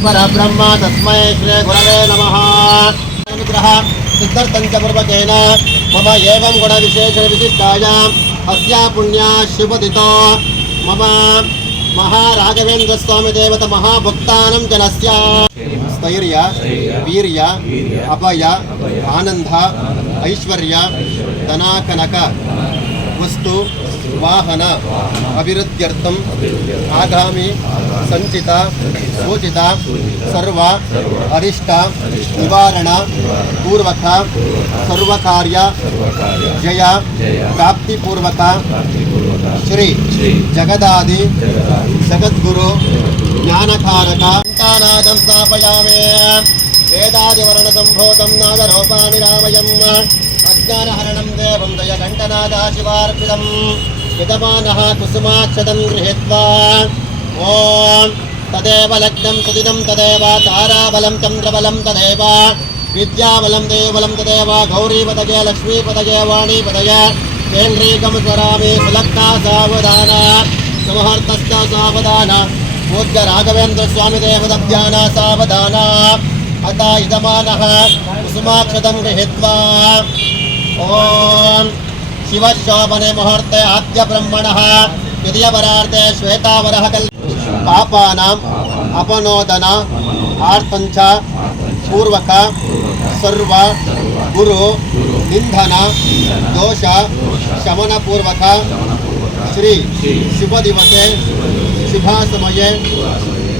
परब्रह्म तस्मै श्री गुरवे नमः। अनुग्रह सिद्धर्थं च पूर्वकेन मम एवं गुणविशेषविशिष्टायाम् अस्या पुण्या शुभदितो मम महाराघवेन्द्रस्वामी देवता महाभक्तानां जनस्य स्थैर्य वीर्य अभय आनंद ऐश्वर्य धनाकनक वस्तु वाहन अभिवृद्ध्यर्थम आगामी संचित सूचित सर्व अरिष्ट निवारण पूर्वक सर्व कार्य जय प्राप्ति पूर्वक श्री जगदादि जगद्गुरु ज्ञानकारक घंटानादं स्थापयामि वेदादिवर्ण संभूतं नादरूपाणि रामयम् अज्ञानहरणं देवं दयघण्टनादा शिवार्पितं यजमानः कुसुमाक्षतं गृहीत्वा ॐ तदेव लग्नं सुदिनं तदेव ताराबलं चन्द्रबलं तदेव विद्याबलं देवबलं तदेव गौरीपदये लक्ष्मीपदये वाणीपदये केन्द्रीकं स्वरामि सुलग्ना सावधान सुमुहूर्तश्च सावधान पूज्य राघवेन्द्र स्वामी देवदभ्यान सावधान अतः यजमानः कुसुमाक्षतं गृहीत्वा ॐ शिवशोभने मुहूर्ते आद्य ब्रह्मणः द्वितीयपरार्धे श्वेतावरः पापानाम् अपनोदन आर्तञ्च पूर्वक सर्व गुरु निंदन दोष शमन पूर्वक श्री शुभ दिवसे शुभ समये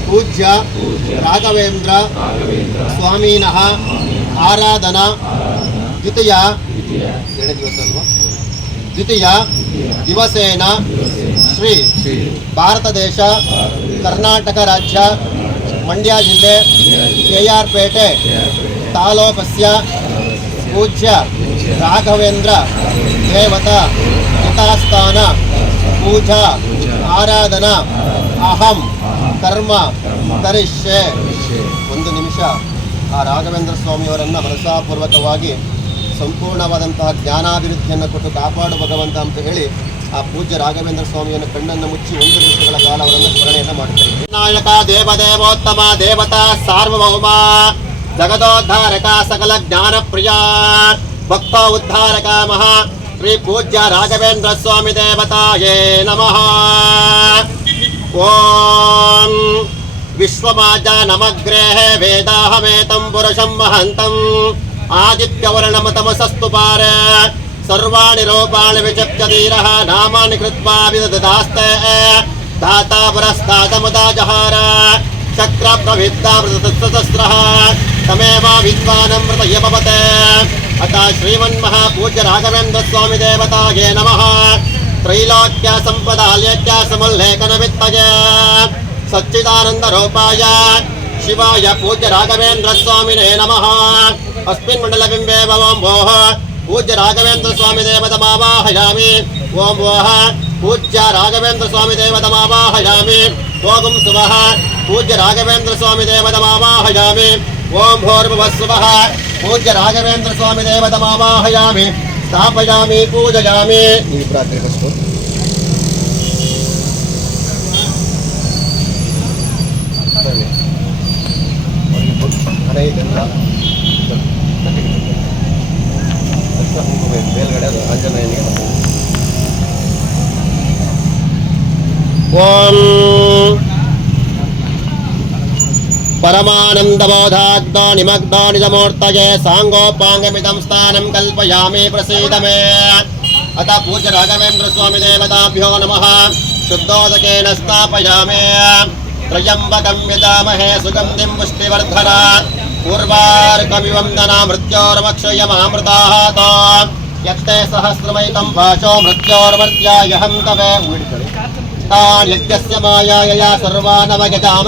पूज्य राघवेन्द्र स्वामीनः आराधना द्वितीय दिवसेन श्री भारत देश कर्नाटक राज्य मंड्य जिल्ले KR पेटे तालूकस्य पूज्य राघवेन्द्र देवता यथास्थान पूजा आराधना अहम कर्म करिष्ये। ಒಂದು ನಿಮಿಷ ಆ ರಾಘವೇಂದ್ರ ಸ್ವಾಮಿಯವರನ್ನು ಮನಸಾಪೂರ್ವಕವಾಗಿ ಸಂಪೂರ್ಣವಾದಂತಹ ಜ್ಞಾನಾಭಿವೃದ್ಧಿಯನ್ನು ಕೊಟ್ಟು ಕಾಪಾಡು ಭಗವಂತ ಅಂತ ಹೇಳಿ ಆ ಪೂಜ್ಯ ರಾಘವೇಂದ್ರ ಸ್ವಾಮಿಯನ್ನು ಕಣ್ಣನ್ನು ಮುಚ್ಚಿ 1 ನಿಮಿಷಗಳ ಕಾಲ ಅವರನ್ನು ಸ್ಮರಣೆಯನ್ನು ಮಾಡುತ್ತಾರೆ. ನಾಯಕ ದೇವದೇವೋತ್ತಮ ದೇವತಾ ಸಾರ್ವಭೌಮ ಜಗದೋದ್ಧಾರಕ ಸಕಲ ಜ್ಞಾನ ಪ್ರಿಯ ಭಕ್ತ ಉದ್ಧಾರಕ ಮಹಾ ಶ್ರೀ ಪೂಜ್ಯ ರಾಘವೇಂದ್ರ ಸ್ವಾಮಿ ದೇವತಾಯೇ ನಮಃ. ಓಂ ವಿಶ್ವಮಾಜ ನಮಗ್ರೇಹ ವೇದಾಹಮೇತಂ ಪುರುಷಂ ಮಹಂತಂ आदित्यवर्णम तमसस्तु पार सर्वाणि रूपाणि विचप्य धीरः नामानि कृत्वा विदधास्ते दाता पुरस्तादमुदा जहार चक्र प्रविद्धा मृतसहस्रः तमेव विद्वानं मृतयभवते। अतः श्रीमन्महापूज्य राघवेन्द्र स्वामी देवताये नमः. त्रैलोक्य संपदाल्यक्य समुल्लेखन वित्तये सच्चिदानंद रूपाय शिवाय पूज्य राघवेन्द्र स्वामिने नमः. अस्मिन् मंडलबिम्बे ओं भोः पूज्य राघवेन्द्र स्वामी देवतमावाहयामि. ओं भोः पूज्य राघवेन्द्र स्वामी देवतमावाहयामि. ओं सुवः पूज्य राघवेन्द्र स्वामी देवतमावाहयामि. ओं भूर्भुवस्सुवः पूज्य राघवेन्द्र स्वामी देवतमावाहयामि. स्थापयामि पूजयामि. ओम परमानंदबोधाग्नो निमग्नो निजमूर्तये सांगोपांगमिदं स्थानं कल्पयामि प्रसीद मे. अतः पूज्य राघवेन्द्र स्वामी देवताभ्यो नमः. शुद्धोदकेन स्थापयामि. त्र्यंबकं यजामहे सुगन्धिं पुष्टिवर्धनात् पूर्वार्कमिवन्दना मृत्योर्मक्षयमामृताः यत्ते सहस्रमैतं वाचो मृत्योर्मर्त्यायहं तवे यज्ञस्य मायायया सर्वानवगजाम.